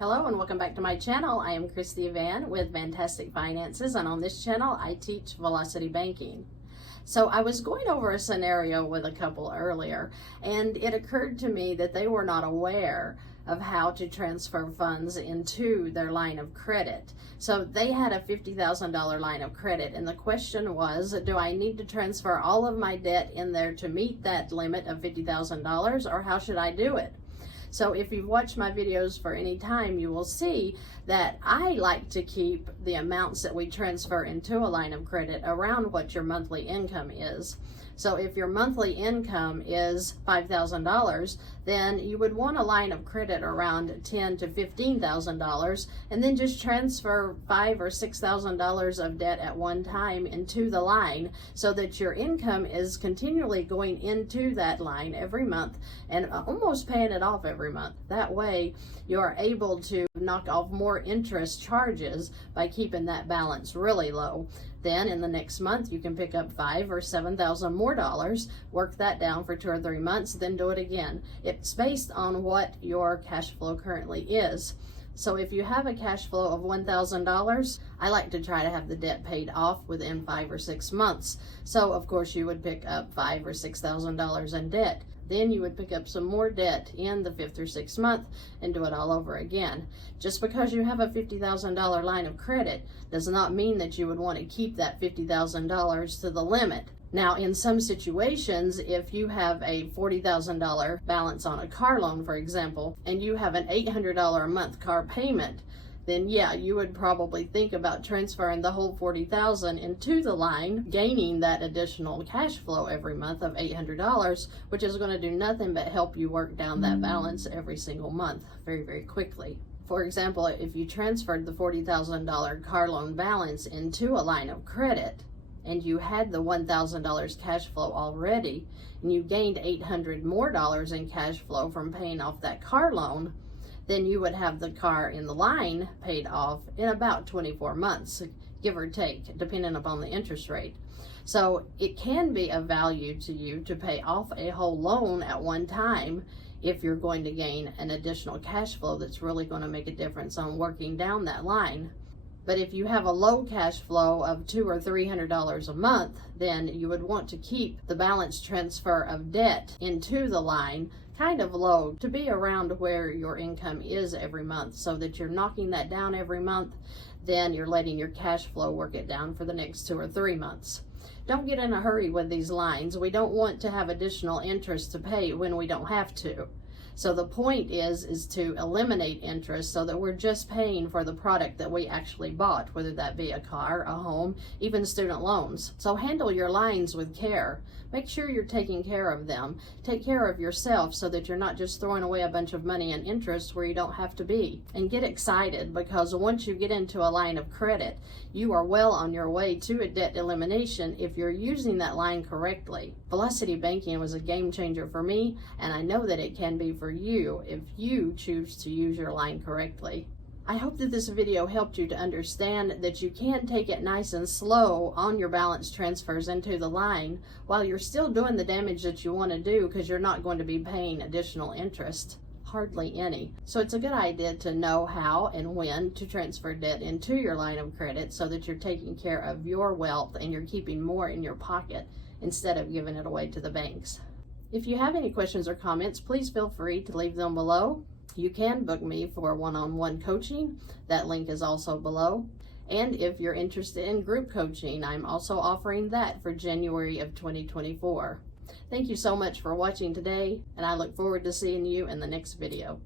Hello and welcome back to my channel. I am Christy VANN with Fantastic Finances, and on this channel I teach velocity banking. So I was going over a scenario with a couple earlier, and it occurred to me that they were not aware of how to transfer funds into their line of credit. So they had a $50,000 line of credit, and the question was, do I need to transfer all of my debt in there to meet that limit of $50,000, or how should I do it? So if you've watched my videos for any time, you will see that I like to keep the amounts that we transfer into a line of credit around what your monthly income is. So if your monthly income is $5,000, then you would want a line of credit around $10,000 to $15,000, and then just transfer $5,000 or $6,000 of debt at one time into the line, so that your income is continually going into that line every month and almost paying it off every month. That way you are able to knock off more interest charges by keeping that balance really low. Then in the next month you can pick up $5,000 or $7,000 more dollars, work that down for 2 or 3 months, then do it again. It's based on what your cash flow currently is. So if you have a cash flow of $1,000, I like to try to have the debt paid off within 5 or 6 months. So of course you would pick up $5,000 or $6,000 in debt. Then you would pick up some more debt in the 5th or 6th month and do it all over again. Just because you have a $50,000 line of credit does not mean that you would want to keep that $50,000 to the limit. Now, in some situations, if you have a $40,000 balance on a car loan, for example, and you have an $800 a month car payment, then yeah, you would probably think about transferring the whole $40,000 into the line, gaining that additional cash flow every month of $800, which is going to do nothing but help you work down that balance every single month very, very quickly. For example, if you transferred the $40,000 car loan balance into a line of credit, and you had the $1,000 cash flow already, and you gained $800 more in cash flow from paying off that car loan, then you would have the car in the line paid off in about 24 months, give or take, depending upon the interest rate. So it can be of value to you to pay off a whole loan at one time if you're going to gain an additional cash flow that's really going to make a difference on working down that line. But if you have a low cash flow of $200 or $300 a month, then you would want to keep the balance transfer of debt into the line kind of low, to be around where your income is every month, so that you're knocking that down every month. Then you're letting your cash flow work it down for the next 2 or 3 months. Don't get in a hurry with these lines. We don't want to have additional interest to pay when we don't have to. So the point is to eliminate interest so that we're just paying for the product that we actually bought, whether that be a car, a home, even student loans. So handle your lines with care. Make sure you're taking care of them. Take care of yourself so that you're not just throwing away a bunch of money in interest where you don't have to be. And get excited, because once you get into a line of credit, you are well on your way to a debt elimination if you're using that line correctly. Velocity banking was a game changer for me, and I know that it can be for you if you choose to use your line correctly. I hope that this video helped you to understand that you can take it nice and slow on your balance transfers into the line while you're still doing the damage that you want to do, because you're not going to be paying additional interest. Hardly any. So it's a good idea to know how and when to transfer debt into your line of credit so that you're taking care of your wealth and you're keeping more in your pocket instead of giving it away to the banks. If you have any questions or comments, please feel free to leave them below. You can book me for one-on-one coaching. That link is also below. And if you're interested in group coaching, I'm also offering that for January of 2024. Thank you so much for watching today, and I look forward to seeing you in the next video.